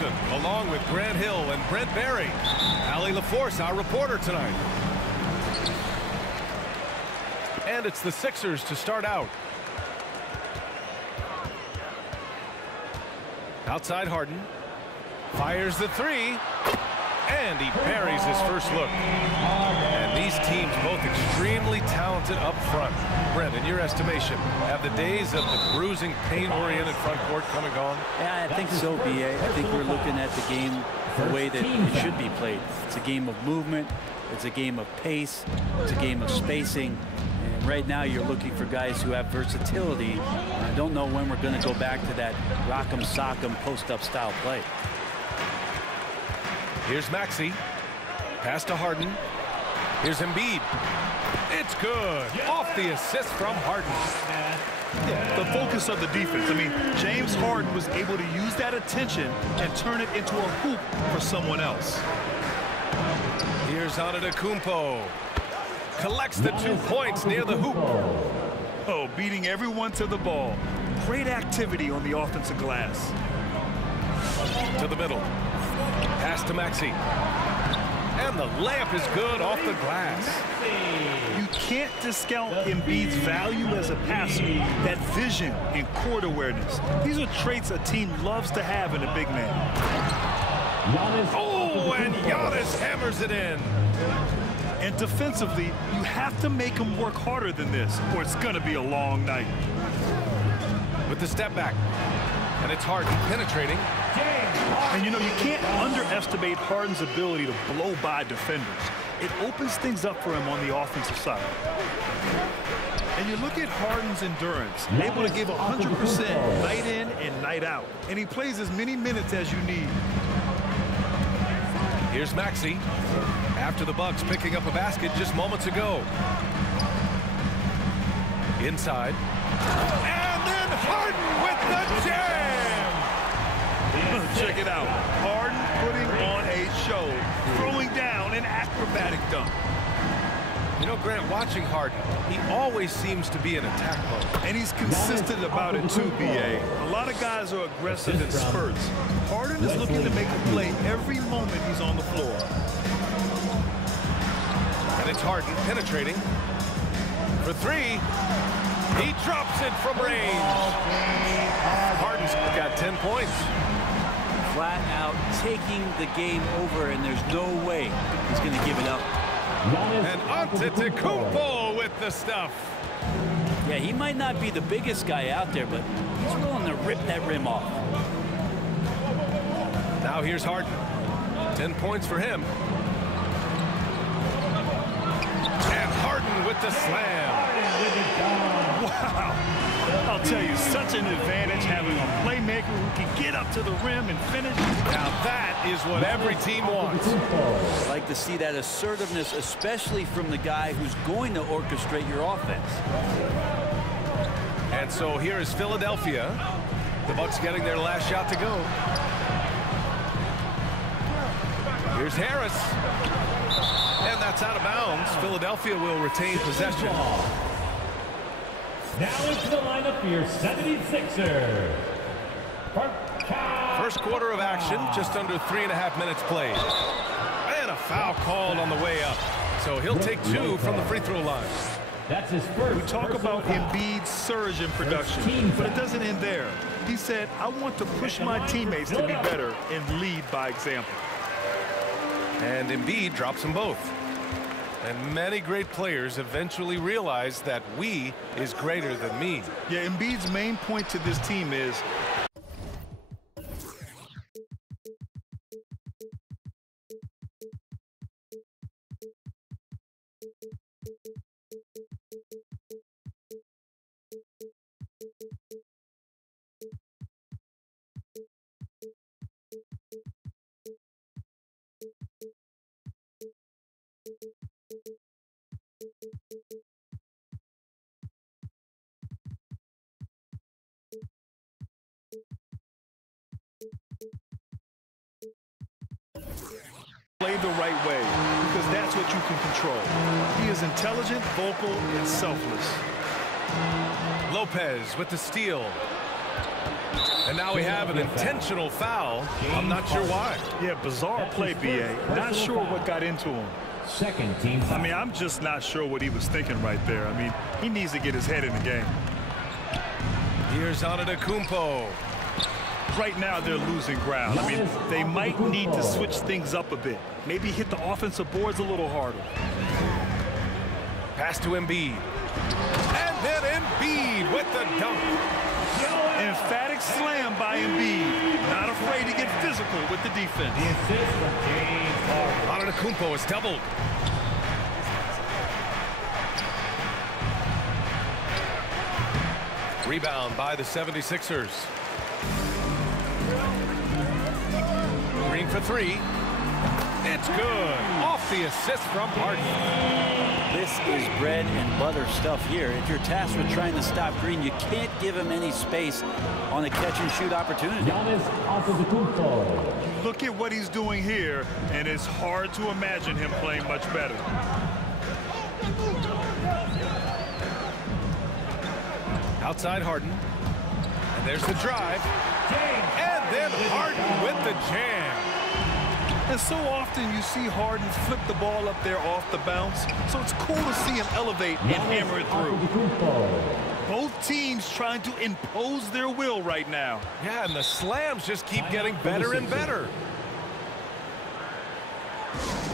Wilson, along with Grant Hill and Brent Berry. Allie LaForce, our reporter tonight. And it's the Sixers to start out. Outside Harden. Fires the three. And he buries his first look. And these teams both extremely talented up front. Brent, in your estimation, have the days of the bruising, pain-oriented front court come and gone? Yeah, I think so, B.A. I think we're looking at the game the way that it should be played. It's a game of movement. It's a game of pace. It's a game of spacing. And right now you're looking for guys who have versatility. And I don't know when we're going to go back to that rock'em sock'em post-up style play. Here's Maxey. Pass to Harden. Here's Embiid. It's good. Off the assist from Harden. Yeah, the focus of the defense. I mean, James Harden was able to use that attention and turn it into a hoop for someone else. Here's Antetokounmpo. Collects the 2 points near the hoop. Oh, beating everyone to the ball. Great activity on the offensive glass. To the middle. Pass to Maxey. And the layup is good off the glass. You can't discount Embiid's value as a passer. That vision and court awareness. These are traits a team loves to have in a big man. Oh, and Giannis hammers it in. And defensively, you have to make him work harder than this, or it's going to be a long night. With the step back. And it's Harden penetrating. And you know, you can't underestimate Harden's ability to blow by defenders. It opens things up for him on the offensive side. And you look at Harden's endurance, able to give 100% night in and night out. And he plays as many minutes as you need. Here's Maxey. After the Bucks picking up a basket just moments ago. Inside. And then Harden with the jam! Check it out. Harden putting on a show, throwing down an acrobatic dunk. You know, Grant, watching Harden, he always seems to be in attack mode. And he's consistent about it too, B.A. A lot of guys are aggressive in spurts. Harden is looking to make a play every moment he's on the floor. And it's Harden penetrating. For three. He drops it from range. Harden's got 10 points. Flat out taking the game over, and there's no way he's going to give it up. And Antetokounmpo with the stuff. Yeah, he might not be the biggest guy out there, but he's willing to rip that rim off. Now here's Harden. 10 points for him. And Harden with the slam. Wow. I'll tell you, such an advantage having a playmaker who can get up to the rim and finish. Now that is what every team wants. I like to see that assertiveness, especially from the guy who's going to orchestrate your offense. And so here is Philadelphia. The Bucks getting their last shot to go. Here's Harris. And that's out of bounds. Philadelphia will retain possession. Now into the lineup for your 76ers. First quarter of action, just under 3.5 minutes played. And a foul called on the way up. So he'll take 2 from the free throw line. That's his first. We talk about Embiid's surge in production, but it doesn't end there. He said, I want to push my teammates to be better and lead by example. And Embiid drops them both. And many great players eventually realize that we is greater than me. Yeah, Embiid's main point to this team is play the right way, because that's what you can control. He is intelligent, vocal, and selfless. Lopez with the steal. And now we have an intentional foul. I'm not sure why. Yeah, bizarre play, B.A. Not sure what got into him. Second team foul. I mean, I'm just not sure what he was thinking right there. I mean, he needs to get his head in the game. Here's Antetokounmpo. Right now, they're losing ground. I mean, they might need to switch things up a bit. Maybe hit the offensive boards a little harder. Pass to Embiid. And then Embiid with the dunk. Emphatic slam by Embiid. Not afraid to get physical with the defense. The assist from James Harden. Antetokounmpo is doubled. Rebound by the 76ers. Green for three. It's good. Off the assist from Harden. This is bread and butter stuff here. If you're tasked with trying to stop Green, you can't give him any space on a catch-and-shoot opportunity. Giannis Antetokounmpo. Look at what he's doing here, and it's hard to imagine him playing much better. Outside Harden. And there's the drive. And then Harden with the jam. And so often you see Harden flip the ball up there off the bounce, so it's cool to see him elevate and hammer it through. Both teams trying to impose their will right now. Yeah, and the slams just keep getting better and better.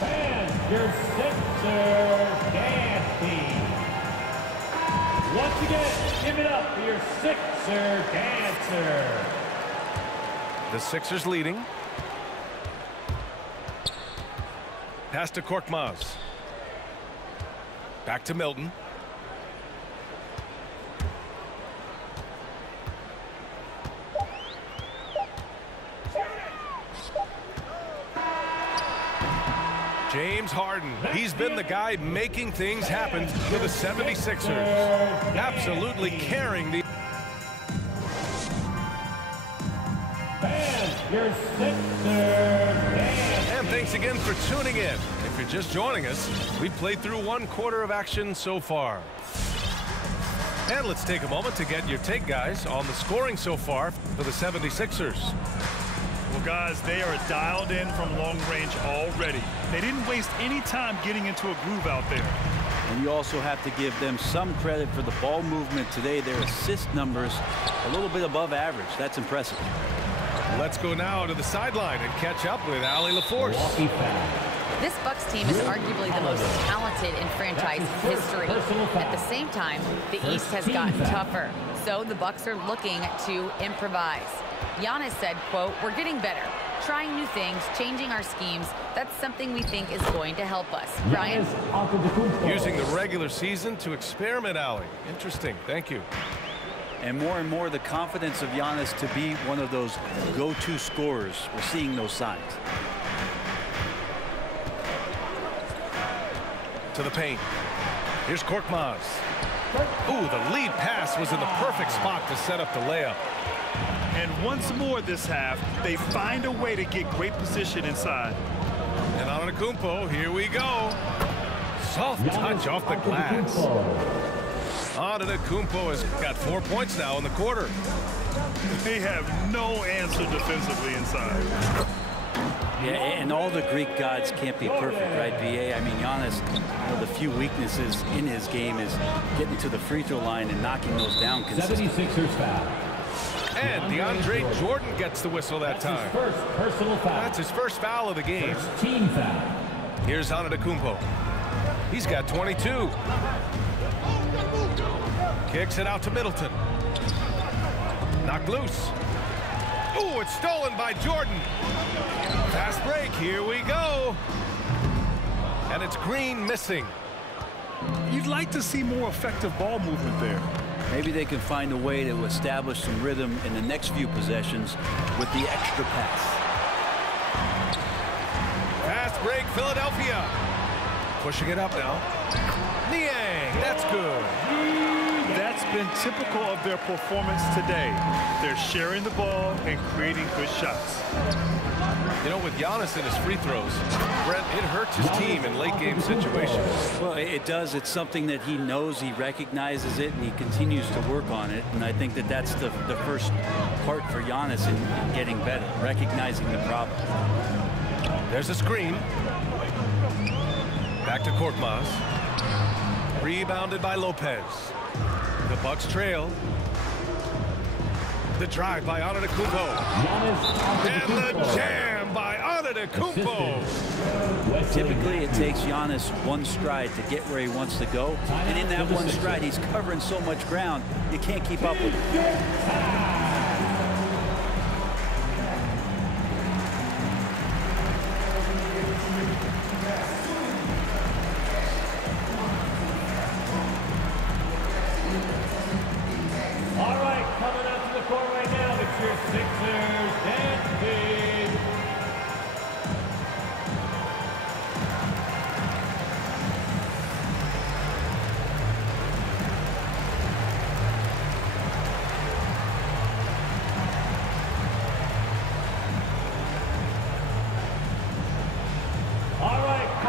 And your Sixers dance team. Once again, give it up for your Sixer dancer. The Sixers leading. Pass to Korkmaz. Back to Milton. James Harden. He's been the guy making things happen for the 76ers. Absolutely carrying the... And your Sixers dance. And thanks again for tuning in. If you're just joining us, we've played through one quarter of action so far. And let's take a moment to get your take, guys, on the scoring so far for the 76ers. Well, guys, they are dialed in from long range already. They didn't waste any time getting into a groove out there. And you also have to give them some credit for the ball movement today. Their assist numbers a little bit above average. That's impressive. Let's go now to the sideline and catch up with Allie LaForce. Milwaukee foul. This Bucks team is arguably the most talented in franchise history. At the same time, the East has gotten tougher, so the Bucks are looking to improvise. Giannis said, quote, "We're getting better, trying new things, changing our schemes. That's something we think is going to help us." Brian? Using the regular season to experiment, Allie. Interesting. Thank you. And more the confidence of Giannis to be one of those go-to scorers. We're seeing those signs. To the paint. Here's Korkmaz. Ooh, the lead pass was in the perfect spot to set up the layup. And once more this half, they find a way to get great position inside. And Antetokounmpo, here we go. Soft touch off the glass. Antetokounmpo has got 4 points now in the quarter. They have no answer defensively inside. Yeah, and all the Greek gods can't be perfect, right, BA? I mean, Giannis, one of the few weaknesses in his game is getting to the free throw line and knocking those down consistently. 76ers foul. And DeAndre Jordan gets the whistle that time. First personal foul. That's his first foul of the game. First team foul. Here's Antetokounmpo. He's got 22. Kicks it out to Middleton. Knocked loose. Ooh, it's stolen by Jordan. Fast break, here we go. And it's Green missing. You'd like to see more effective ball movement there. Maybe they can find a way to establish some rhythm in the next few possessions with the extra pass. Fast break, Philadelphia. Pushing it up now. Niang, that's good. That's been typical of their performance today. They're sharing the ball and creating good shots. You know, with Giannis in his free throws, Brent, it hurts his team in late game situations. Well, it does. It's something that he knows, he recognizes it, and he continues to work on it. And I think that that's the first part for Giannis in getting better, recognizing the problem. There's a screen. Back to Korkmaz. Rebounded by Lopez. The Bucks trail. The drive by Antetokounmpo. And the jam by Antetokounmpo. Typically, it takes Giannis one stride to get where he wants to go. And in that one stride, he's covering so much ground, you can't keep up with him.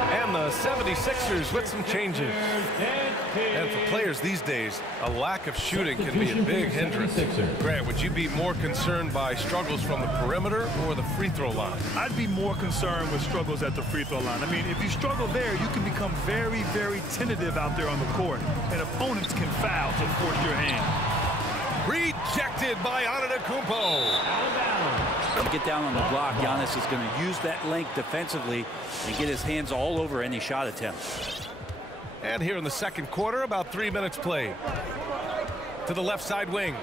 And the 76ers with some changes. And for players these days, a lack of shooting can be a big hindrance. Grant, would you be more concerned by struggles from the perimeter or the free throw line? I'd be more concerned with struggles at the free throw line. I mean, if you struggle there, you can become very, very tentative out there on the court, and opponents can foul to force your hand. Rejected by Antetokounmpo. To get down on the block, Giannis is going to use that length defensively and get his hands all over any shot attempt. And here in the second quarter, about 3 minutes played. To the left side wing.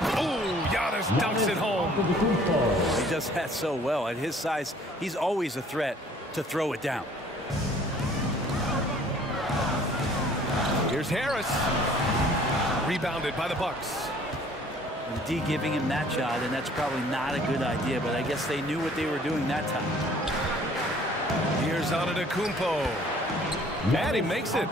Oh, Giannis dunks it home. He does that so well. At his size, he's always a threat to throw it down. Here's Harris. Rebounded by the Bucks. And D giving him that shot, and that's probably not a good idea, but I guess they knew what they were doing that time. Here's Antetokounmpo. And he makes it.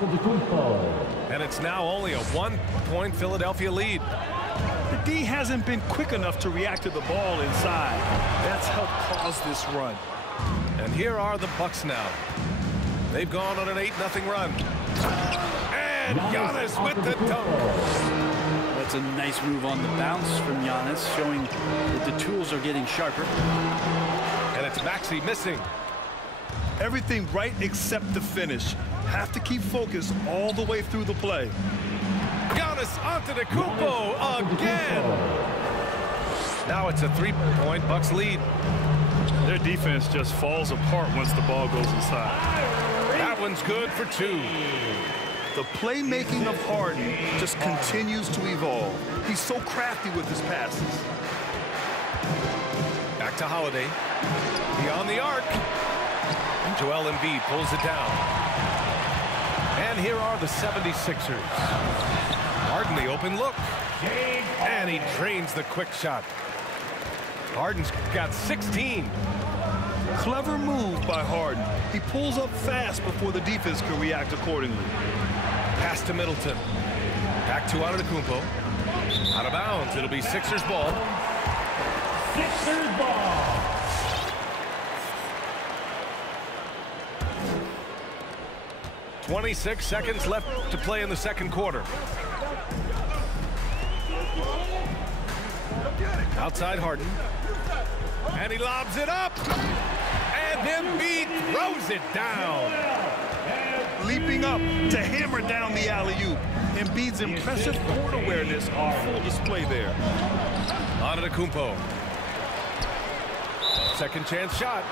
And it's now only a 1-point Philadelphia lead. The D hasn't been quick enough to react to the ball inside. That's helped cause this run. And here are the Bucks now. They've gone on an 8-0 run. And Giannis with the dunk. That's a nice move on the bounce from Giannis, showing that the tools are getting sharper. And it's Maxey missing. Everything right except the finish. Have to keep focused all the way through the play. Giannis Antetokounmpo again. Now it's a 3-point Bucks lead. Their defense just falls apart once the ball goes inside. That one's good for 2. The playmaking of Harden just continues to evolve. He's so crafty with his passes. Back to Holiday. Beyond the arc. And Joel Embiid pulls it down. And here are the 76ers. Harden the open look. And he drains the quick shot. Harden's got 16. Clever move by Harden. He pulls up fast before the defense can react accordingly. Pass to Middleton. Back to Antetokounmpo. Out of bounds. It'll be Sixers ball. Sixers ball. .26 seconds left to play in the second quarter. Outside Harden. And he lobs it up. And Embiid throws it down. Leaping up to hammer down the alley-oop. Embiid's impressive court awareness on full display there. Antetokounmpo. Second chance shot.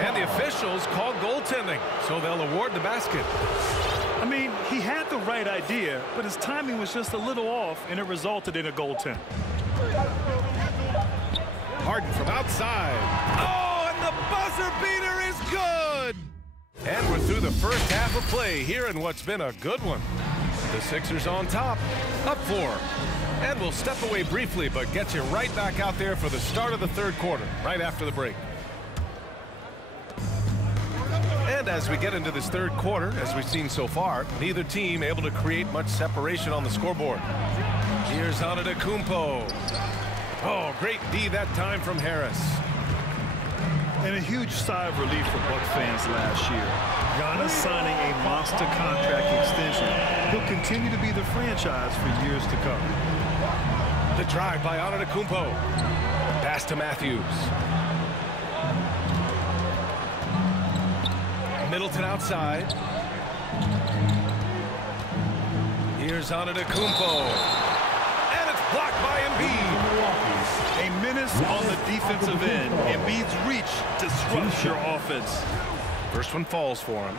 And the officials call goaltending, so they'll award the basket. I mean, he had the right idea, but his timing was just a little off, and it resulted in a goaltend. Harden from outside. Oh, and the buzzer beater is good. And we're through the first half of play here in what's been a good one. The Sixers on top, up 4. And we'll step away briefly, but get you right back out there for the start of the third quarter, right after the break. And as we get into this third quarter, as we've seen so far, neither team able to create much separation on the scoreboard. Here's Antetokounmpo. Oh, great D that time from Harris. And a huge sigh of relief for Bucks fans last year. Giannis signing a monster contract extension. He'll continue to be the franchise for years to come. The drive by Antetokounmpo. Pass to Matthews. Middleton outside. Here's Antetokounmpo. And it's blocked by Embiid. A menace on the defensive end. Embiid's reach disrupts your offense. First one falls for him.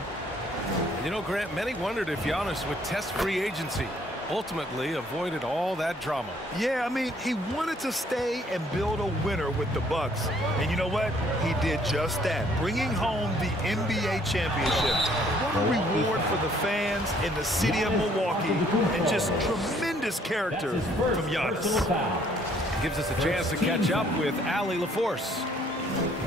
You know, Grant, many wondered if Giannis would test free agency. Ultimately avoided all that drama. Yeah, I mean, he wanted to stay and build a winner with the Bucks. And you know what? He did just that, bringing home the NBA championship. What a reward for the fans in the city of Milwaukee, and just tremendous character from Giannis. Gives us a chance to catch up with Allie LaForce.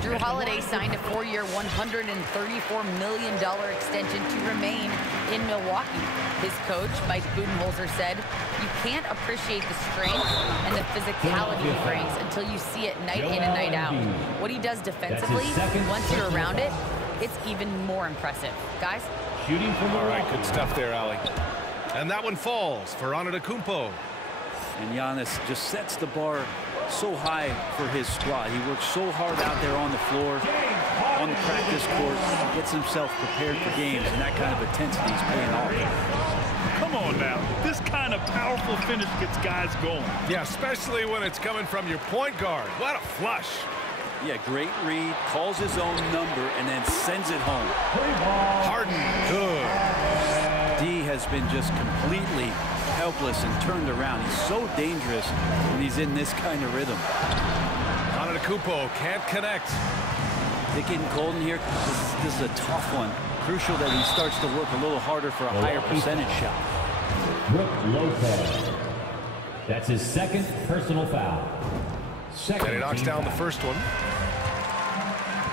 Drew Holiday signed a 4-year, $134 million extension to remain in Milwaukee. His coach, Mike Budenholzer, said, "You can't appreciate the strength and the physicality he brings until you see it night in and night out. What he does defensively, once you're around it, it's even more impressive." Guys? Shooting from all right, good stuff there, Allie. And that one falls for Antetokounmpo. And Giannis just sets the bar so high for his squad. He works so hard out there on the floor, on the practice court, gets himself prepared for games, and that kind of intensity is paying off. Come on now. This kind of powerful finish gets guys going. Yeah, especially when it's coming from your point guard. What a flush. Yeah, great read, calls his own number, and then sends it home. Harden, good. D has been just completely helpless and turned around. He's so dangerous when he's in this kind of rhythm. Antetokounmpo can't connect. They're getting cold in here. This is a tough one. Crucial that he starts to work a little harder for a higher percentage shot. Brook Lopez. That's his second personal foul. And he knocks down the first one.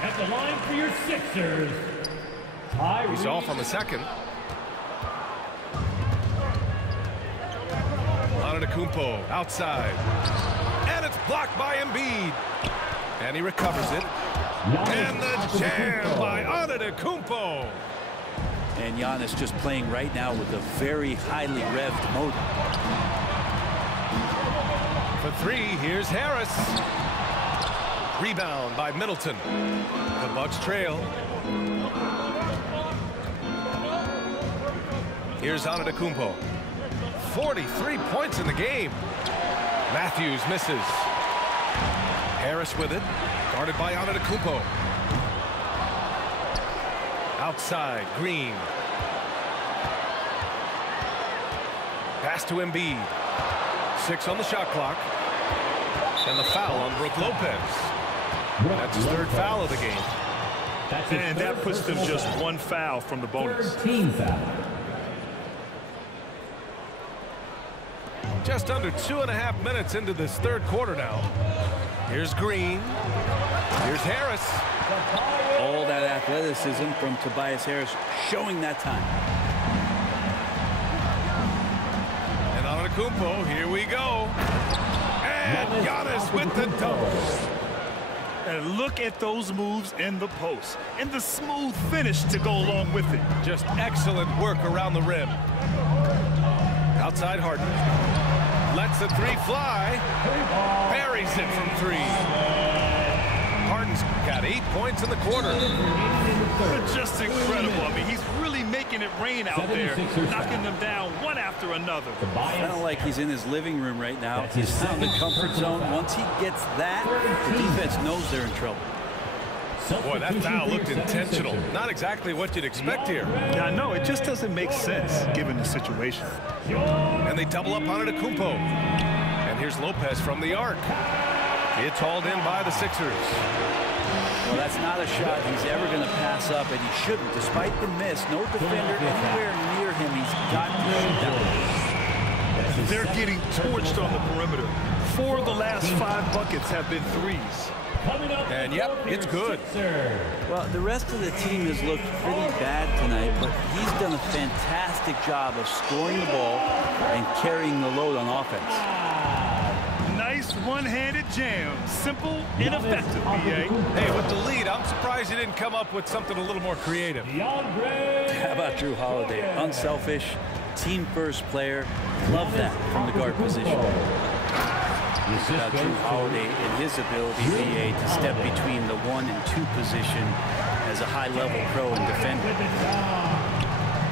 At the line for your Sixers. He's off on the second. Antetokounmpo outside. And it's blocked by Embiid. And he recovers it. And the jam by Antetokounmpo. And Giannis just playing right now with a very highly revved motor. For three, here's Harris. Rebound by Middleton. The Bucks trail. Here's Antetokounmpo. 43 points in the game. Matthews misses. Harris with it. Guarded by Antetokounmpo. Outside, Green. Pass to Embiid. 6 on the shot clock. And the foul on Brook Lopez. That's his third foul of the game. And that puts them just one foul from the bonus. Team foul. Just under 2.5 minutes into this third quarter now. Here's Green. Here's Harris. All that athleticism from Tobias Harris showing that time. And Antetokounmpo, here we go. And Giannis with the double. And look at those moves in the post. And the smooth finish to go along with it. Just excellent work around the rim. Outside Harden. Lets the three fly. Buries it from three. Harden's got 8 points in the quarter. Just incredible. I mean, he's really making it rain out there, knocking them down one after another. Kind of like he's in his living room right now. He's still in the comfort zone. Once he gets that, the defense knows they're in trouble. Boy, that foul looked intentional. Not exactly what you'd expect here. Yeah, I know. It just doesn't make sense given the situation. And they double up on Antetokounmpo. And here's Lopez from the arc. It's hauled in by the Sixers. Well, that's not a shot he's ever going to pass up, and he shouldn't. Despite the miss, no defender anywhere near him. He's got to shoot down. They're getting torched on the perimeter. 4 of the last 5 buckets have been threes. And yep, it's good. Well, the rest of the team has looked pretty bad tonight, but he's done a fantastic job of scoring the ball and carrying the load on offense. Nice one-handed jam. Simple and effective, BA. Hey, with the lead surprised you didn't come up with something a little more creative. How about Drew Holiday? Unselfish, team-first player. Love that from the guard position. Think about Drew Holiday and his ability, VA, to step between the 1 and 2 position as a high-level pro and defender.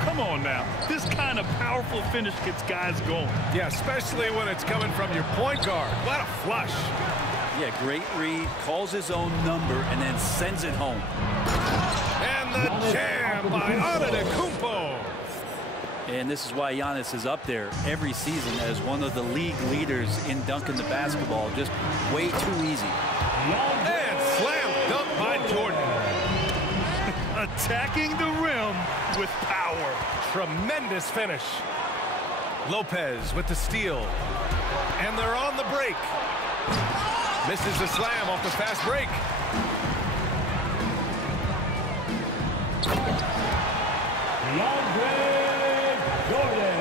Come on now. This kind of powerful finish gets guys going. Yeah, especially when it's coming from your point guard. What a flush. Yeah, great read, calls his own number, and then sends it home. And the jam by Antetokounmpo. And this is why Giannis is up there every season as one of the league leaders in dunking the basketball. Just way too easy. And slam dunk by Jordan. Attacking the rim with power. Tremendous finish. Lopez with the steal. And they're on the break. Misses the slam off the fast break. Jordan.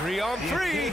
3 on 3.